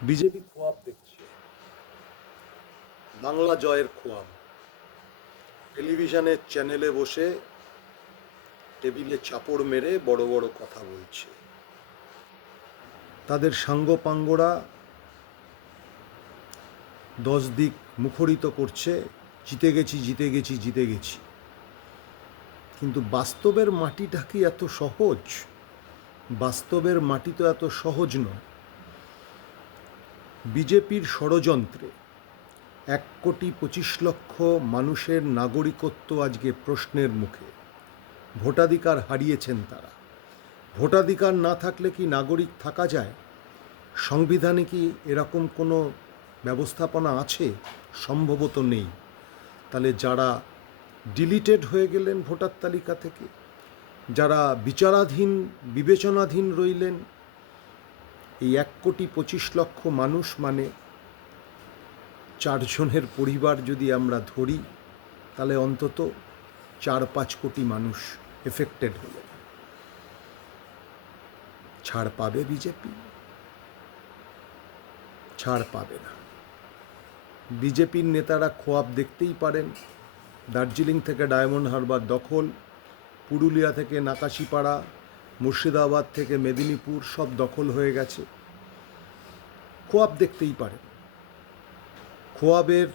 BJP খোয়াব দেখছে, বাংলা জয়ের খোয়াব। টেলিভিশনের চ্যানেলে বসে টেবিলে চাপড় মেরে বড় বড় কথা বলছে। তাদের সাঙ্গপাঙ্গরা 10 দিক মুখরিত করছে, জিতে গেছি জিতে গেছি জিতে গেছি। কিন্তু বাস্তবের মাটিটা কি এত সহজ? বাস্তবের মাটি তো এত সহজ নয়। বিজেপির ষড়যন্ত্রে 1,25,00,000 মানুষের নাগরিকত্ব আজকে প্রশ্নের মুখে। ভোটাধিকার হারিয়েছেন তারা। ভোটাধিকার না থাকলে কি নাগরিক থাকা যায়? সংবিধানে কি এরকম কোনো ব্যবস্থাপনা আছে? সম্ভবত নেই। তাহলে যারা ডিলিটেড হয়ে গেলেন ভোটার তালিকা থেকে, যারা বিচারাধীন বিবেচনাধীন রইলেন, এই 1,25,00,000 মানুষ মানে 4 জনের পরিবার যদি আমরা ধরি, তাহলে অন্তত 4-5 কোটি মানুষ এফেক্টেড হলো। ছাড় পাবে বিজেপি? ছাড় পাবে না। বিজেপির নেতারা খোয়াব দেখতেই পারেন। দার্জিলিং থেকে ডায়মন্ড হারবার দখল, পুরুলিয়া থেকে নাকাশিপাড়া, মুর্শিদাবাদ থেকে মেদিনীপুর সব দখল হয়ে গেছে। খোয়াব দেখতেই পারেন। খোয়াবের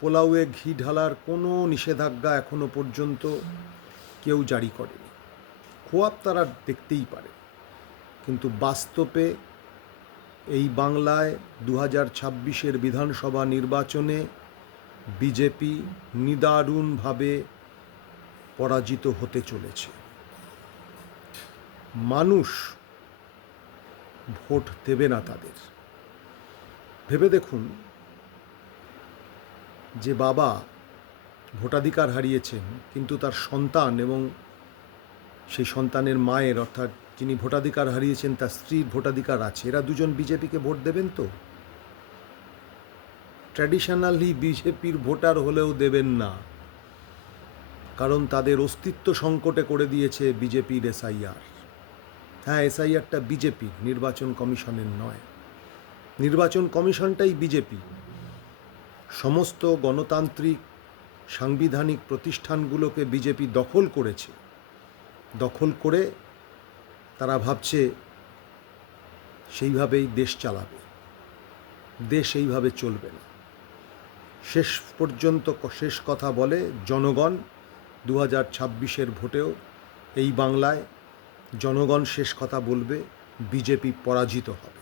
পোলাওয়ে ঘি ঢালার কোনো নিষেধাজ্ঞা এখনো পর্যন্ত কেউ জারি করেনি। খোয়াব তারা দেখতেই পারে। কিন্তু বাস্তবে এই বাংলায় 2026-এর বিধানসভা নির্বাচনে বিজেপি নিদারুণভাবে পরাজিত হতে চলেছে। মানুষ ভোট দেবে না তাদের। ভেবে দেখুন, যে বাবা ভোটাধিকার হারিয়েছেন কিন্তু তার সন্তান এবং সেই সন্তানের মায়ের, অর্থাৎ যিনি ভোটাধিকার হারিয়েছেন তার স্ত্রীর ভোটাধিকার আছে, এরা দুজন বিজেপিকে ভোট দেবেন তো? ট্র্যাডিশনালি বিজেপির ভোটার হলেও দেবেন না, কারণ তাদের অস্তিত্ব সংকটে করে দিয়েছে বিজেপির এসআইআর। হ্যাঁ, এসআইআরটা বিজেপির, নির্বাচন কমিশনের নয়। নির্বাচন কমিশনটাই বিজেপি। সমস্ত গণতান্ত্রিক সাংবিধানিক প্রতিষ্ঠানগুলোকে বিজেপি দখল করেছে। দখল করে তারা ভাবছে সেইভাবেই দেশ চালাবে। দেশ এইভাবে চলবে না। শেষ পর্যন্ত শেষ কথা বলে জনগণ। 2026-এর ভোটেও এই বাংলায় জনগণ শেষ কথা বলবে, বিজেপি পরাজিত হবে।